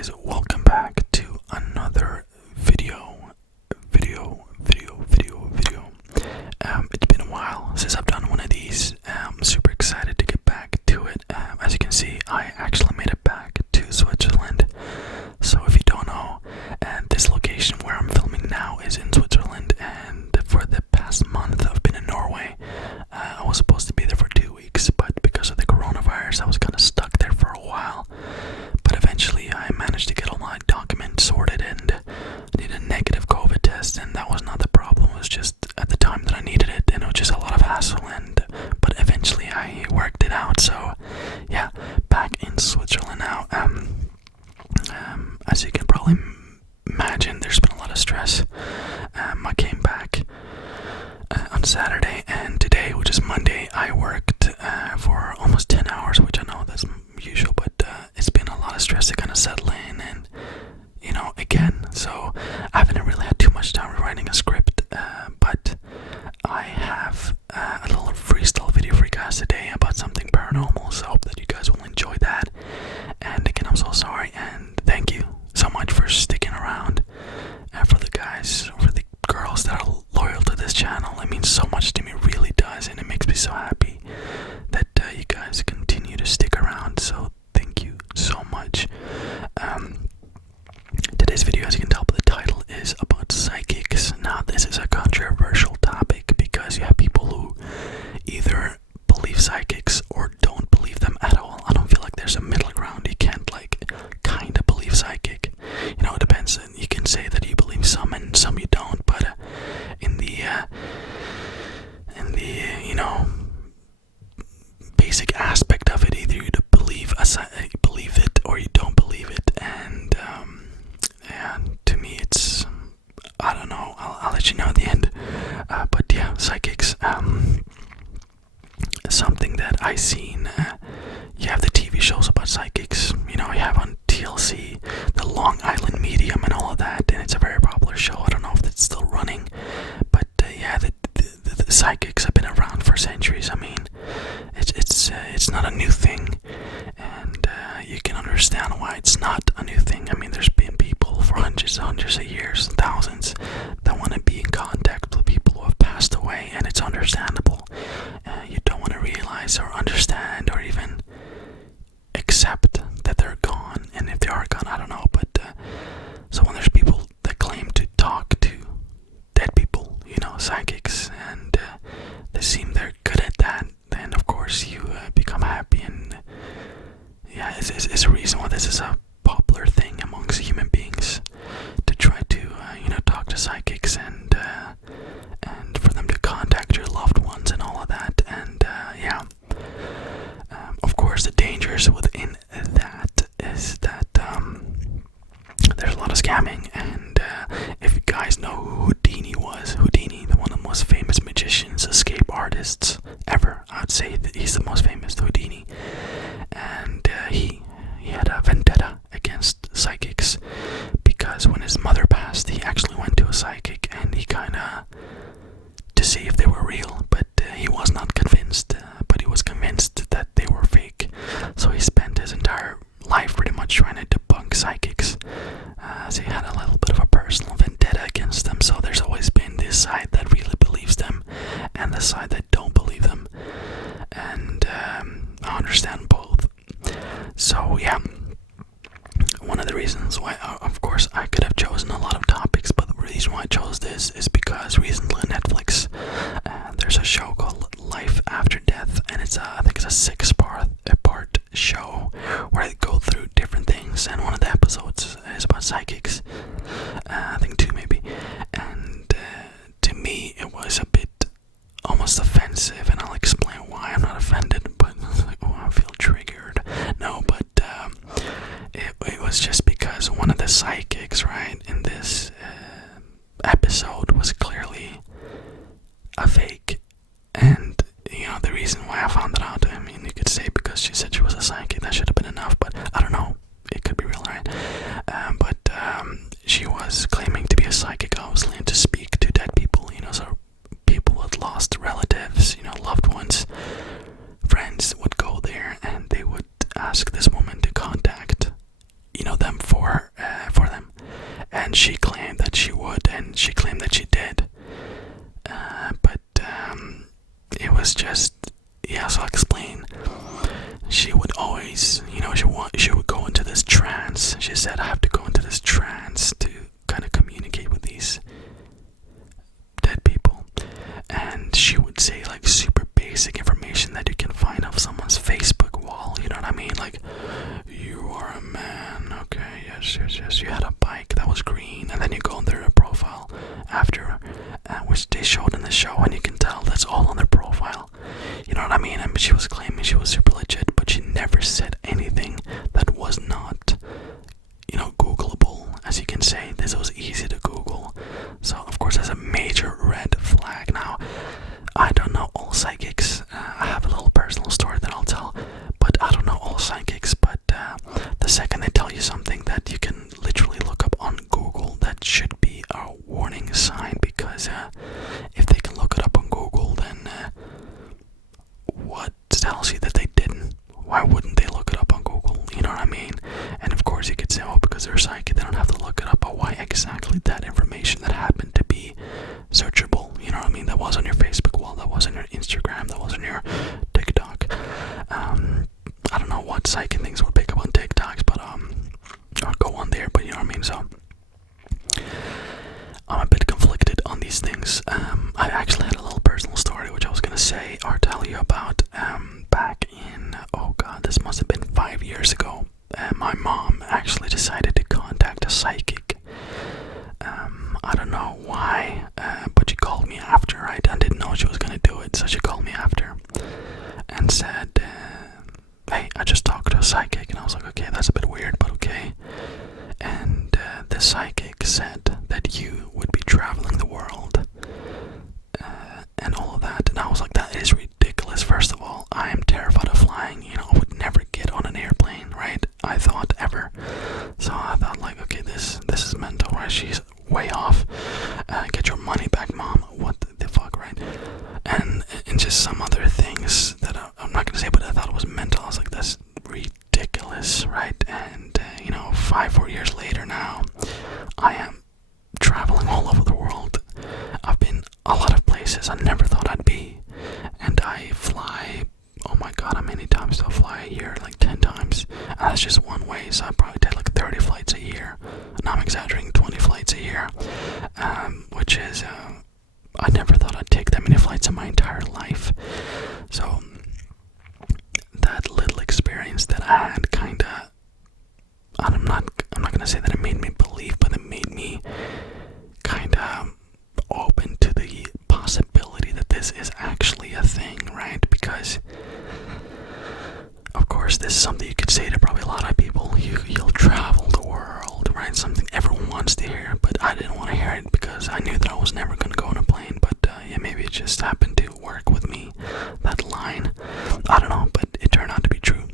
guys, welcome back to another video. It's been a while since I've done one of these. I'm super excited to get back to it. As you can see, I actually made it back to Switzerland. So if you don't know, this location where I'm filming now is in Switzerland, and for the past month I've been in Norway. I was supposed to be there for 2 weeks, but because of the coronavirus I was kind of stuck there for a while. But eventually I managed to get all my documents sorted and did a negative COVID test, and that was not the problem. It was just at the time that I needed it, and it was just a lot of hassle, but eventually I worked it out. So yeah, back in Switzerland now. As you can probably imagine, there's been a lot of stress. I came back on Saturday, and today, which is Monday, I worked for almost 10 hours, which I know that's usual, but it's been a lot of stress to kind of settle in, and again, so I haven't really had too much time writing a script, but I have a little freestyle video for you guys today about something paranormal, so I hope that you guys will enjoy that. And again, I'm so sorry, and thank you so much for sticking around, and for the guys, for the girls that are loyal to this channel. It means so much to me, it really does, and it makes me so happy that you guys continue to stick around, so thank you so much. Today's video, as you can tell by the title, is about psychics. Now, this is a controversial topic because you have people who either believe psychics or don't believe them at all. I don't feel like there's a middle ground. You can't kind of believe psychic. It depends. You can say that you believe some and some you don't, but in the basic aspect of it, either you believe it or you don't believe it, and to me it's, I don't know, I'll let you know at the end, but yeah, psychics, something that I seen. You have the TV shows about psychics, you have on TLC, the Long Island Medium and all of that, and it's a very popular show. I don't know if it's still running, but yeah, the psychics have been around for centuries. I mean, it's not a new thing, and you can understand why it's not a new thing. I mean, there's been people for hundreds of years, thousands, that want to be in contact with people who have passed away, and it's understandable. You don't want to realize or understand or even accept that they're gone, and if they are gone, I don't know, but so when there's people that claim to talk to dead people, psychics, and they seem they're good at that, then of course you become happy, and yeah, it's a reason why this is a popular thing amongst human beings, to try to talk to psychics, and for them to contact your loved ones and all of that, and yeah. Of course, the dangers within that is that there's a lot of scamming, and if you guys know who Houdini was, the one of the most famous magicians, escape artists ever, I'd say that he's the most famous, Houdini, and he had a vendetta against psychics, because when his mother passed, he actually went to a psychic, and he to see if they were real, but he was not convinced, but he was convinced that they were fake. So he spent his entire life pretty much trying to debunk psychics. So he had a little bit of a personal vendetta against them. So there's always been this side that really believes them, and the side that don't believe them. And I understand both. So yeah, one of the reasons why, of course, I could have chosen a lot of topics, but the reason why I chose this is because recently on Netflix, there's a show called Life After Death, and I think it's a 6-part show where they go through different things, and one of the episodes is about psychics, I think 2 maybe, and to me it was a bit almost offensive, and I'll explain why. I'm not offended, but I feel triggered. No, but it was just because one of the psychics, right, in this episode was clearly a fake, and the reason why I found it out, I mean, you could say because she said she was a psychic, that should have been enough, but I don't know, it could be real, right? But she was claiming to be a psychic, obviously, and to speak to dead people, so people with lost relatives, loved ones, friends would go there, and they would ask this woman to contact them for and she claimed that she would, and she claimed that she did. But it was just, yeah, so I'll explain. She would always, she would go into this trance. She said, I have to go into this trance to kind of communicate with these dead people. And she would say like super basic information that you can find off someone's Facebook wall, you know what I mean? Like, you are a man, okay, yes, you had a bike that was green, and then you go on their profile after, which they showed in the show, and you can tell that's all on their profile, you know what I mean? And she was claiming she was super legit, but she never said anything that was not, Googleable, as you can say. This was easy to Google, so of course that's a major red flag. Now, I don't know all psychics. I have a little personal story that I'll tell, but I don't know all psychics. But the second they tell you something that you can literally look up on Google, that should be a warning sign, because if they can look it up on Google, then what tells you that they didn't? Why wouldn't they look it up on Google? You know what I mean? And of course you could say, oh, because they're psychic, they don't have to look it up. But why exactly that information that happened to be searchable? You know what I mean? That was on your Facebook wall, that was on your Instagram, that was on your TikTok. I don't know what psychic things would pick up on TikToks, but or go on there, but you know what I mean? So I'm a bit conflicted on these things. I actually had a little personal story which I was gonna say or tell you about back in, oh god, this must have been 5 years ago. My mom actually decided to contact a psychic. I don't know why, but she called me after, right? I didn't know she was gonna do it, so she called me after and said, hey, I just talked to a psychic. And I was like, okay, that's a bit weird, but okay. And the psychic said that you would be traveling the world and all of that. And I was like, that is ridiculous. First of all, I am terrified of flying. I would never get on an airplane, right? I thought ever. So I thought like, okay, this is mental, right? She's way off. Get your money back, mom. What the fuck, right? And just some other things that I'm not gonna say, but I thought it was mental. I was like, that's ridiculous, right? And 4 years later now, I am traveling all over the world. I've been a lot of places I never thought I'd be, and I fly, oh my god, how many times do I fly a year? Like 10 times, and that's just one way. So I probably take like 30 flights a year, and I'm exaggerating, 20 flights a year, which is I never thought I'd take that many flights in my entire life. So that little experience that I had kinda, I'm not gonna say that it made me believe, but it made me kinda open to the possibility that this is actually a thing, right? Because of course this is something you could say to probably a lot of people. You'll travel the world, right? Something everyone wants to hear, but I didn't want to hear it because I knew that I was never gonna go on a plane. But yeah, maybe it just happened to work with me, that line. I don't know, but it turned out to be true.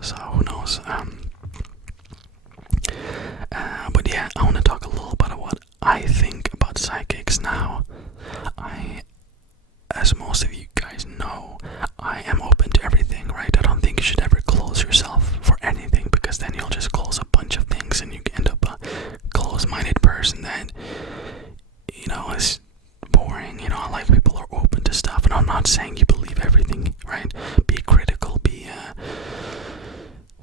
So who knows? But yeah, I want to talk a little about what I think about psychics now. As most of you guys know, I am open to everything, right? I don't think you should ever close yourself for anything, because then you'll just close a bunch of things and you end up a closed-minded person that, is boring. I like people who are open to stuff, and I'm not saying you believe everything, right? Be critical, be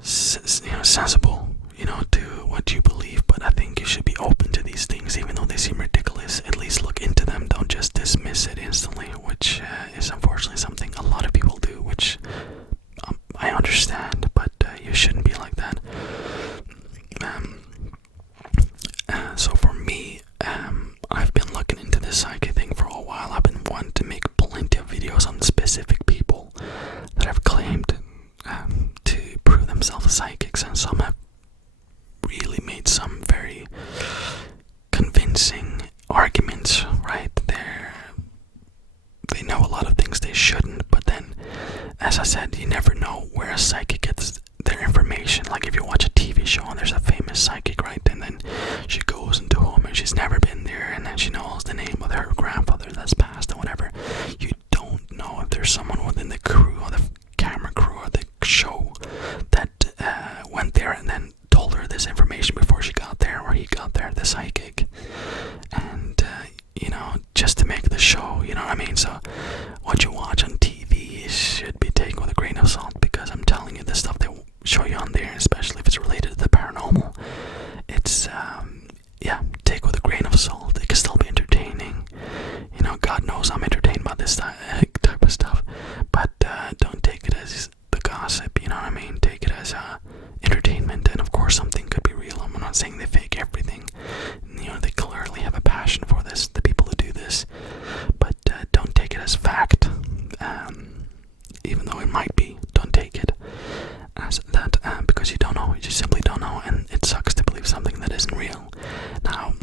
sensible, to what you believe, but I think you should be open to these things, even though they seem ridiculous. At least look into them. Don't just dismiss it instantly, which is unfortunately something a lot of people do, which I understand, but you shouldn't be like that. So for me, I've been looking into this psychic thing for a while. I've been wanting to make plenty of videos on specific people that have claimed to prove themselves psychics, and some have really made some very convincing arguments, right? They know a lot of things they shouldn't, but then, as I said, you never know where a psychic gets their information. Like if you watch a TV show and there's a famous psychic, right, and then she goes into a home and she's never been there, and then she knows the name of her grandfather that's passed or whatever. You don't know if there's someone within the crew or the camera crew or the show that went there and then told her this information before she got there, or he got there, the psychic. the show, you know what I mean? So what you watch on TV should be taken with a grain of salt, because I'm telling you, the stuff they show you on there, especially if it's related to the paranormal, it's yeah, take with a grain of salt. It can still be entertaining. You know, God knows I'm entertained by this type of stuff, but don't take it as the gossip, you know what I mean? Take it as entertainment, and of course something could be real. I'm not saying they fake everything. You know, they clearly have a passion for this, the people who do this, but don't take it as fact, even though it might be. Don't take it as that, because you don't know. You just simply don't know, and it sucks to believe something that isn't real. Now,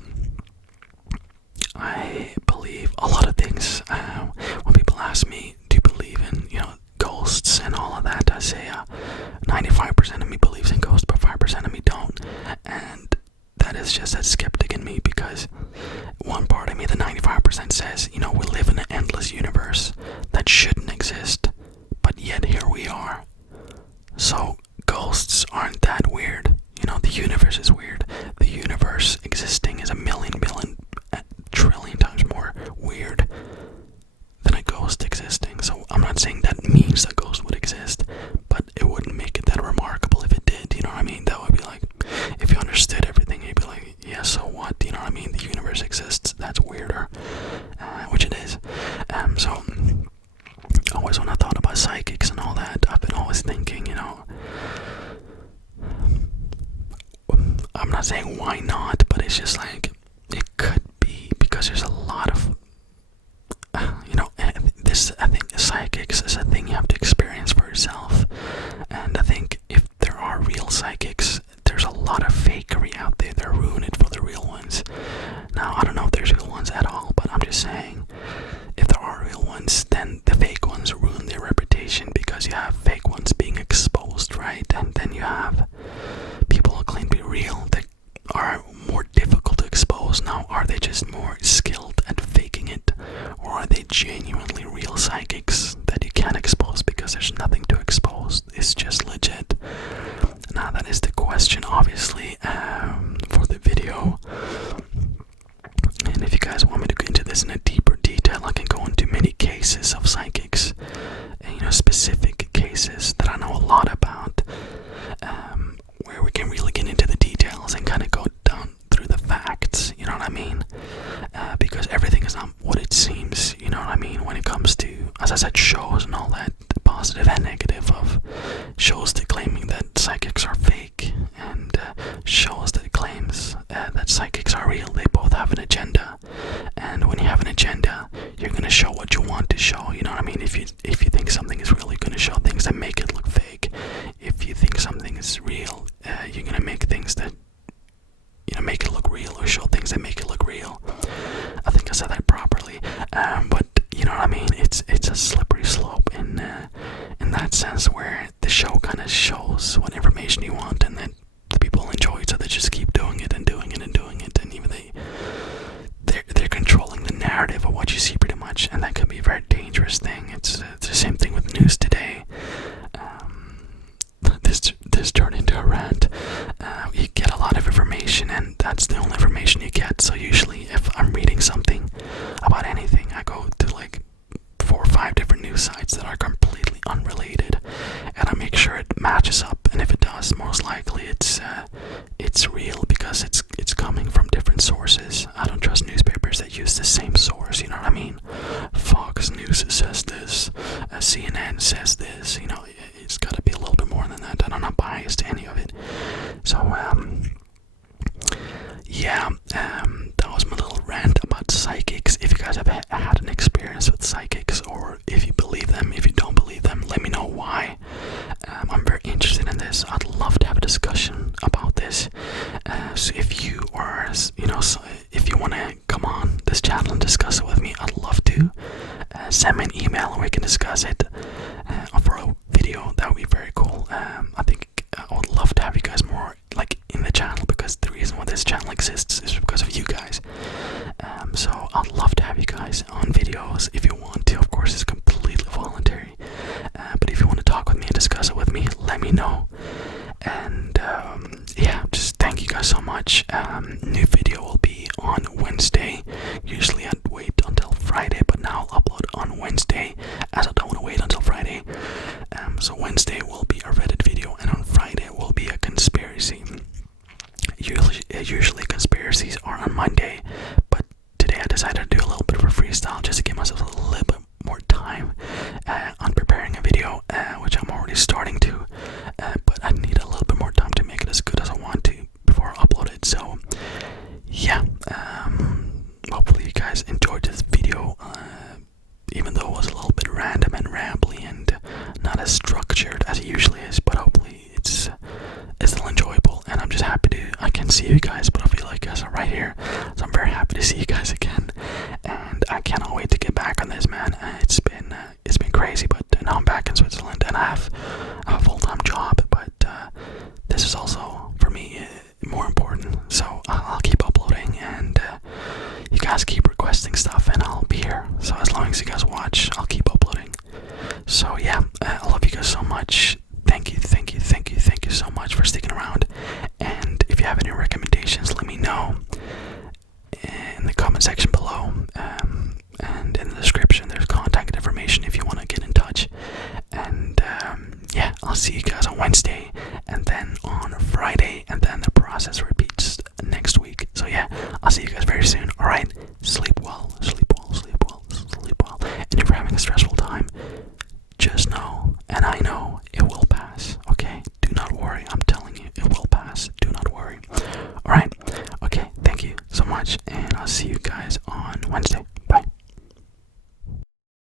I believe a lot of things. When people ask me, do you believe in, you know, ghosts and all of that, I say 95% of me believes in ghosts, but 5% of me don't. And that is just that skeptic in me, because one part of me, the 95%, says, you know, we live in an endless universe that shouldn't exist, but yet here we are. So ghosts aren't that weird. You know, the universe is weird. The universe existing is a million, billion, trillion times more weird than a ghost existing. So I'm not saying that means a ghost would exist, but it wouldn't make it that remarkable if it did. You know what I mean? That would be like, if you understood everything, you'd be like, yeah, so what? You know what I mean? The universe exists. That's weirder, which it is. So always when I thought about psychics and all that, I've been always thinking, you know, I'm not saying why not, but it's just like, it could be, because there's a lot of, you know, this, I think psychics is a thing you have to experience for yourself. And I think if there are real psychics, there's a lot of fakery out there. They're ruining it for the real ones. Now, I don't know if there's real ones at all, but I'm just saying, if there are real ones, then the fake ones ruin their reputation, because you have fake ones being exposed, right? And then you have people who claim to be real that are more difficult to expose. Now, are they just more skilled at faking it, or are they genuinely real psychics that you can't expose because there's nothing to expose? It's just legit. Now, that is the question, obviously, for the video. And if you guys want me to go into this in a deeper detail, I can go into many cases of psychics, and, you know, specific cases that I know a lot about, where we can really get into the details and kind of go down through the facts, you know what I mean? Because everything is not what it seems, you know what I mean, when it comes to, as I said, shows and all that, positive and negative, of shows that claiming that psychics are fake, and shows that claims that psychics are real. They both have an agenda, and when you have an agenda, you're going to show what you want to show, you know what I mean? If you think something is real, you're going to show things that make it look fake. If you think something is real, you're going to make things that, you know, make it look real, or show things that make it look real. I think I said that properly, but you know what I mean? It's a slippery slope in that sense, where the show kind of shows what information you want, and then the people enjoy it, so they just keep doing it and doing it and doing it, and even they're controlling the narrative of what you see, pretty much, and that can be a very dangerous thing. It's the same thing with news today. This turned into a rant. You get a lot of information, and that's the only information you get. So usually, if I'm reading something about anything, I go to like 4 or 5 different news sites that are completely unrelated, and I make sure it matches up. And if it does, most likely it's real, because it's coming from different sources. I don't trust newspapers that use the same source, you know what I mean? Fox News says this, CNN says this, you know, it's got to be a little bit more than that, and I'm not biased to any of it. So, yeah, that was my little rant about psychics. If you guys have had an experience with psychics, or if you believe them, if you don't believe them, let me know why. I'm very interested in this. I'd love to have a discussion about this. So if you are, you know, if you want to come on this channel and discuss it with me, I'd love to. Send me an email and we can discuss it for a video. That would be very cool. I think I would love to have you guys more like in the channel, because the reason why this channel exists is because of you guys. So I'd love to have you guys on videos if you want to. Of course, it's completely voluntary, but if you want to talk with me and discuss it with me, let me know. And yeah, just thank you guys so much. New video will be on Wednesday. Usually I'd wait until Friday, but Usually conspiracies are on Monday, but today I decided to do a little bit of a freestyle just to give myself a little bit more time on preparing a video, which I'm already starting to, but I need a little bit more time to make it as good as I want to before I upload it. So yeah, hopefully you guys enjoyed this video, even though it was a little bit random and rambly and not as structured as it usually is, but hopefully it's still enjoyable, and I'm just happy I can see you guys, but I feel like you guys are right here, so I'm very happy to see you guys again, and I cannot wait to get back on this, man. It's been crazy, but now I'm back in Switzerland, and I have a full-time job, but this is also, for me, more important, so I'll keep uploading, and you guys keep requesting stuff, and I'll be here, so as long as you guys watch, I'll keep uploading. So yeah, I love you guys so much. Thank you so much for sticking around, and if you have any recommendations, let me know in the comment section below, and in the description there's contact information if you want to get in touch, and yeah, I'll see you guys on Wednesday, and then on Friday, and then the process repeats next week. So yeah, I'll see you guys very soon. Alright, sleep well, and if you're having a stressful time, just know, and I know,